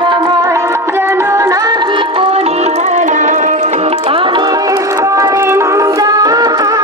সময়